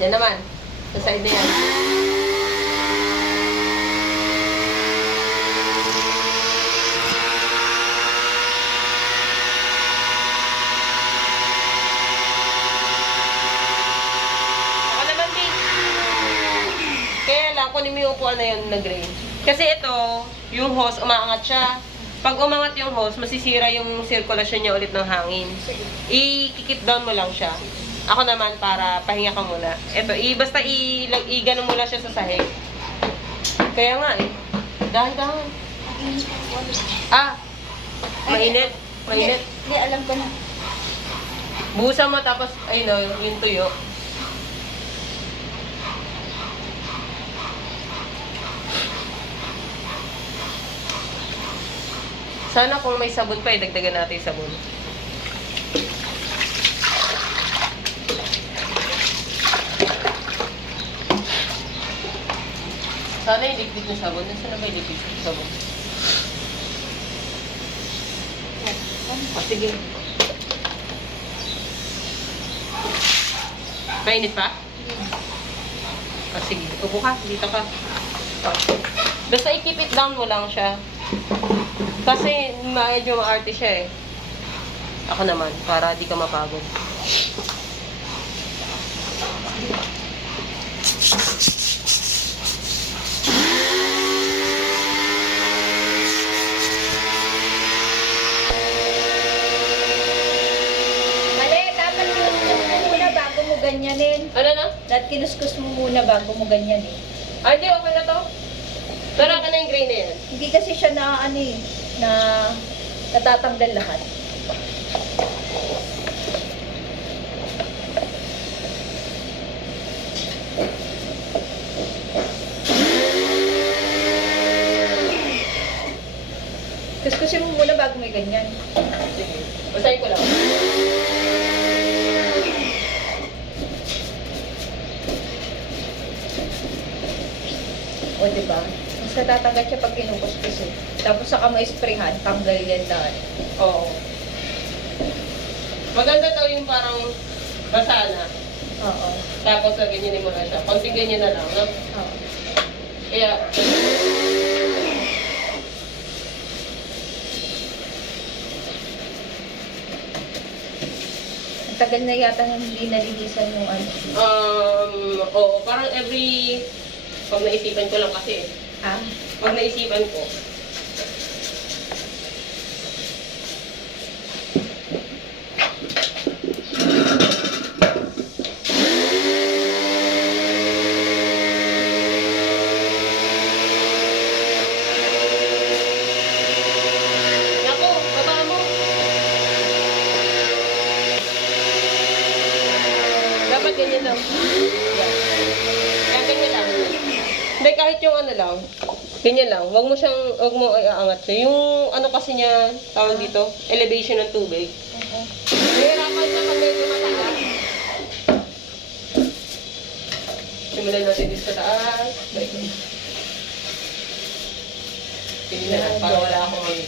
dyan naman. Sa side na yan. Ako naman, Pete. Kaya lang, kunin mo yung upuan na yun na gray. Kasi ito, yung hose, umaangat siya. Pag umangat yung hose, masisira yung sirkulasyon niya ulit ng hangin. I-keep down mo lang siya. Ako naman, para pahinga ka muna. Ito, basta i-gano mo lang siya sa sahig. Kaya nga eh. Dahan-dahan. Ah, mainit. Mainit. Hindi, alam ko na. Buhusan mo tapos, ayun o, yung tuyo. Sana kung may sabon pa, dagdagan natin yung sabon. Sana yung liquid ng sabon. Saan na ba yung liquid ng sabon? Sige. Mainit pa? Sige. Upo ka. Dito ka. Basta i-keep it down mo lang siya. Kasi medyo maarte siya eh. Ako naman, para di ka mapagod. Mali, dapat kinuskus mo muna bago mo ganyanin. Ano na? Dapat kinuskus mo muna bago mo ganyanin. Ay, di. Okay na to. Tara ka na yung gray na yan. Hindi kasi siya na ano eh, na natatanggal lahat. Kuskusin mo muna bago may ganyan. Sige. Basahin ko lang. O diba? Mas natatanggal siya pag kinukuskus eh. Tapos saka mo isprayhan, tanggal yan lahat. Oo. Maganda daw yung parang basa na. Oo. Tapos ganyanin mo na siya. Konting ganyan na lang. No? Oo. Kaya, Ang tagal na yata nang hindi nalilisan yung ano. oo, parang pag naisipan ko lang kasi. Ah? Pag naisipan ko. Naku, baba mo. Dapat ganyan lang. Yan. Yan, ganyan lang. Hindi, kahit yung ano lang. Ganyan lang. Huwag mo iaangat siya. Yung ano kasi niya, tawag dito, elevation ng tubig. Oo. Nahirapan siya pag medyo mataas. Simulan natin dito sa taas. Hindi na lang, para wala akong may...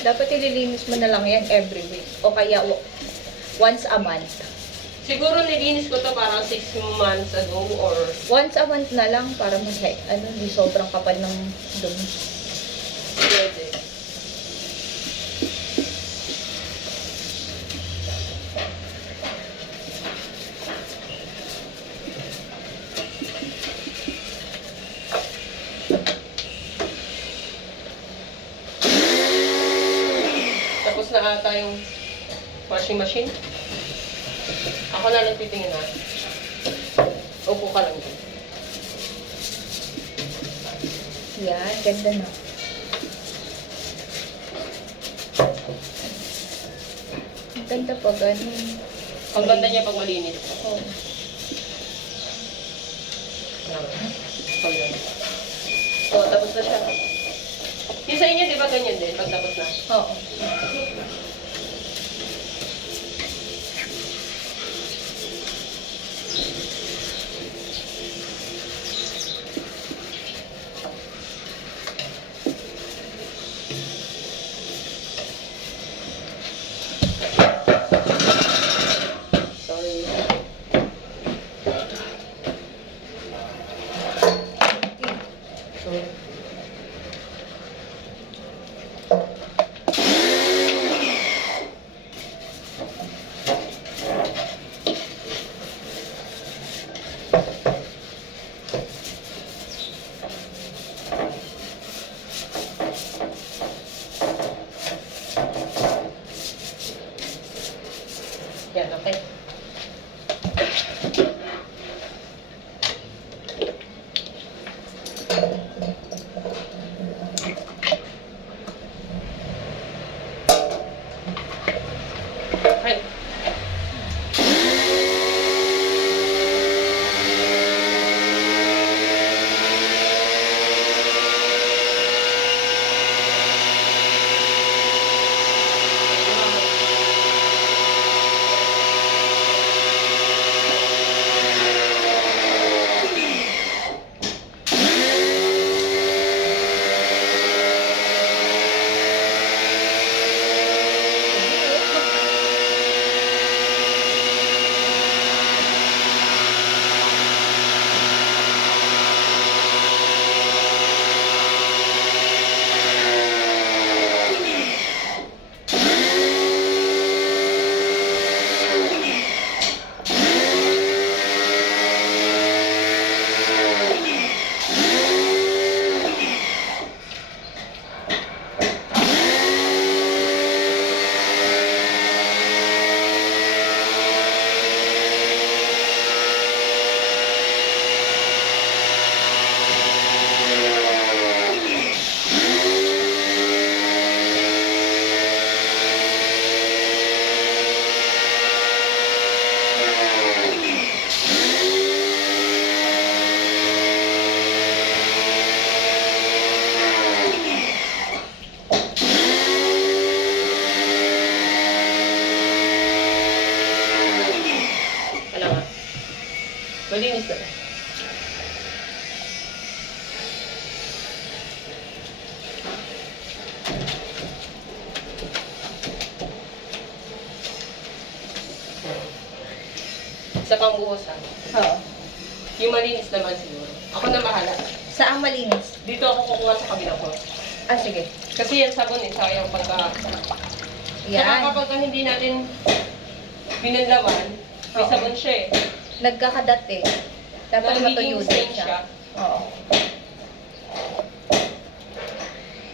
Dapat ililinis mo na lang yan every week. O kaya once a month. Siguro nilinis ko to parang 6 months ago or... Once a month na lang para hindi sobrang kapal ng dumi. Pwede. Tapos na ata yung washing machine. Ako na lang titingin na. Upo ka lang dito. Yan, ganda na. Ang ganda pag ano. Ang ganda niya pag malinis. Oh. Pag yan. So, tapos na siya. Yung sa inyo, di ba ganyan din? Pag tapos na. Oo. kang buhusan. Oo. Yung malinis naman siguro. Ako na bahala. Saan malinis? Dito ako kukuha sa kabilang hose. Ah, sige. Kasi yan sabon eh, sayang pagka... Saka Yan. kapag hindi natin binanlawan, may Oo. sabon siya eh. Nagkakadat eh. Dapat Nagiging matuyo stain din siya. Oo.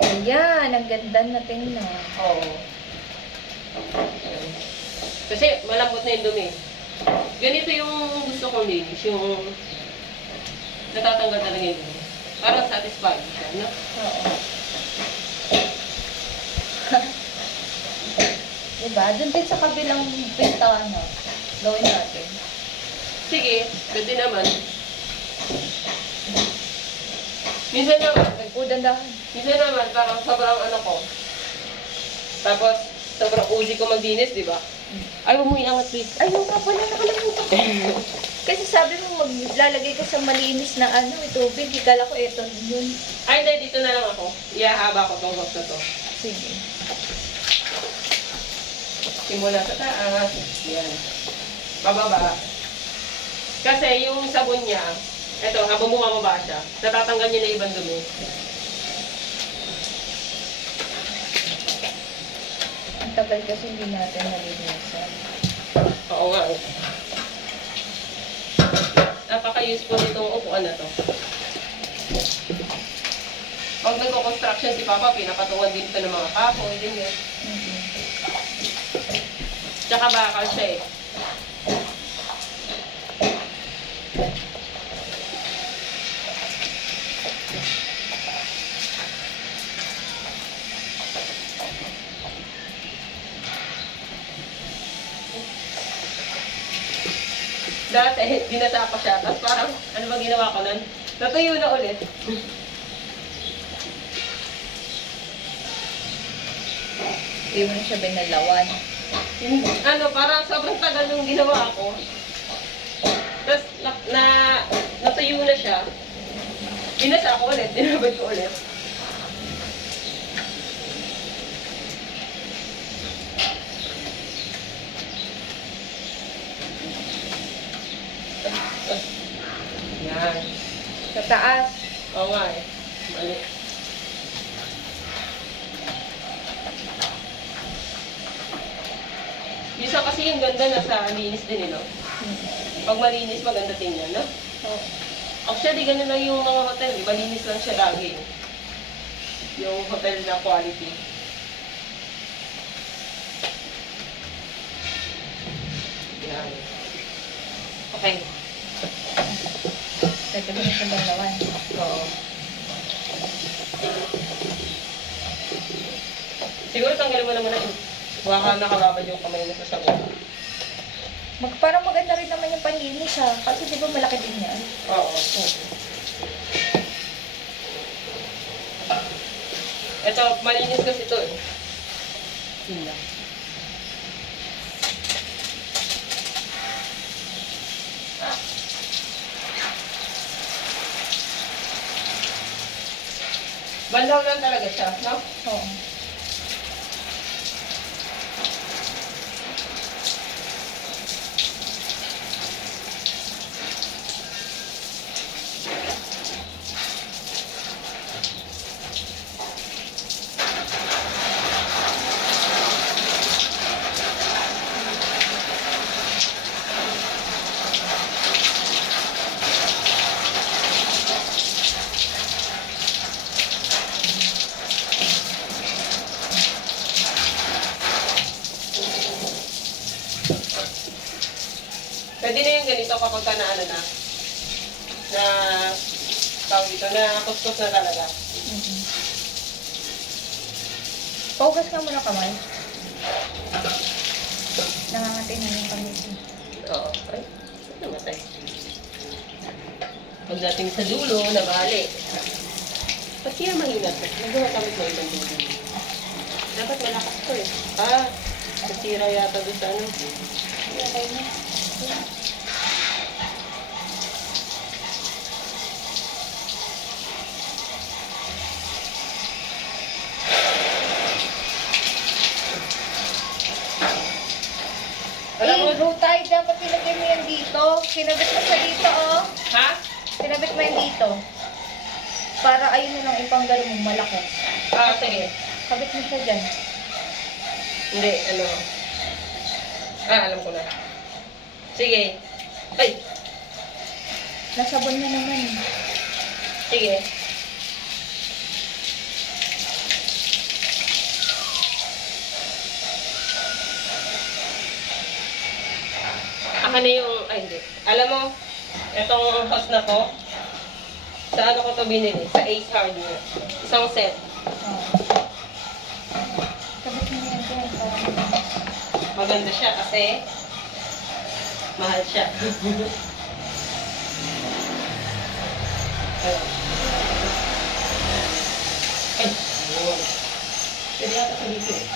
Ayan, ang ganda na tingnan. Oo. Kasi malambot na yung dumi. Ganito yung gusto kong linis, yung natatanggal talaga yung dumi. Parang satisfied siya, no? Oo. Diba? Doon din sa kabilang pintahan, no? Gawin natin. Sige, pwede naman. Minsan naman, Dandahan. minsan naman parang sobrang ano ko. Tapos, sobrang uzi ko maglinis, di ba? Ay, huwag mo iangat, please. Ayun nga pala, nakalimutan ko. Kasi sabi mo, maglalagay ka sa malinis na ano, tubig. Ikala ko, eto yun. Ay, hindi, dito na lang ako. Iahaba ko tong hose na to. Sige. Simula sa taas. Yan. Bababa. Kasi yung sabon niya, eto, habang bumababa siya, natatanggal niya na ibang dumi. Ang tagal kasi hindi natin nalinisan. Oo nga. eh. Napaka-useful itong upuan na to. Pag nagko-construction si Papa, pinapatungan din ito ng mga kahoy, ganyan. Mhm. Tsaka bakal siya eh. Dati, binasa ko siya. Tapos parang, ano ba ginawa ko nun? Natuyo na ulit. Hindi mo na siya binalawan. Ano, parang sobrang tagal nung ginawa ko. Tapos, natuyo na siya. Binasa ko ulit, dinabad ko ulit. Yan. Sa taas. Oo nga eh. Mali. Isa kasi yung ganda na sa linis din, no? Pag malinis, maganda tingnan, no? Oo. Actually, ganun lang yung mga hotel, eh. Malinis lang siya lagi. Yung hotel na quality. Yan. Okay. Pwede mo na siya binalawan. Oo. Siguro tanggalin mo naman na baka nakababad yung kamay mo sa sabon. Parang maganda rin naman yung panlinis ha. Kasi di ba malaki din yan? Oo. Ito, malinis kasi ito eh. Yun lang. Banlaw lang talaga siya, no? Oo. Pwede na yung ganito kapag ka na ano na tawag dito, na kuskus na talaga. Focus ka muna kamay. Nangangatay na yung kamay. Oo. Ay, namatay. Pagdating sa dulo, nabali. Ba't kaya mahina to? Nagawa kami mo ibang dulo. Dapat malakas to eh. Ah, nasira yata doon sa ano. Okay na. Alam mo, Low tide. dapat ilagay mo yan dito. Kinabit mo siya dito, oh. Ha? Kinabit mo yan dito. Para ayun na lang ipanggal mo malaki. Ah, sige. Kabit mo siya dyan. Hindi, ano. Ah, alam ko na. Sige. Ay, Nasabon na naman. sige. Ako na yung, ay hindi. Alam mo, itong house na to, sa ano ko to binili? Sa Ace Hardware. Isang set. Oh. Kabit mo yan dyan. Para Maganda siya kasi mahal siya. Ayun. Ay, yun. Pwede yata sa dito eh.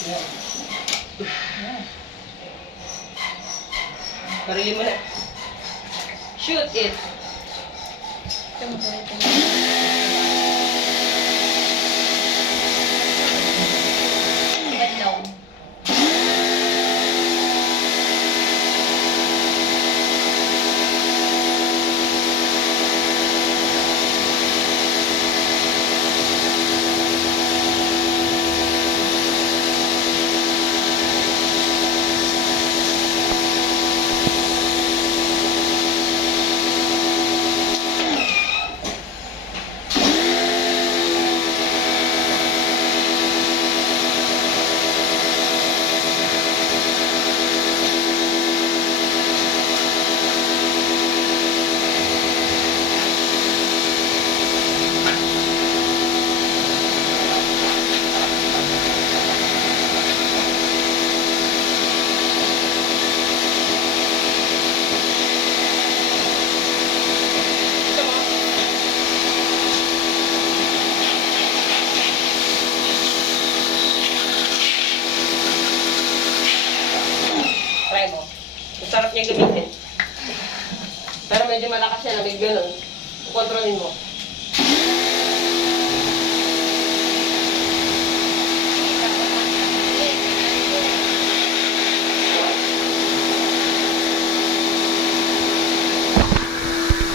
Yan. Yan. Parili mo na. Shoot it. Ito mo gawin ito. Banlaw. Ito mo. Try mo. Masarap niya gamitin. Pero medyo malakas siya na may ganun. Kontrolin mo.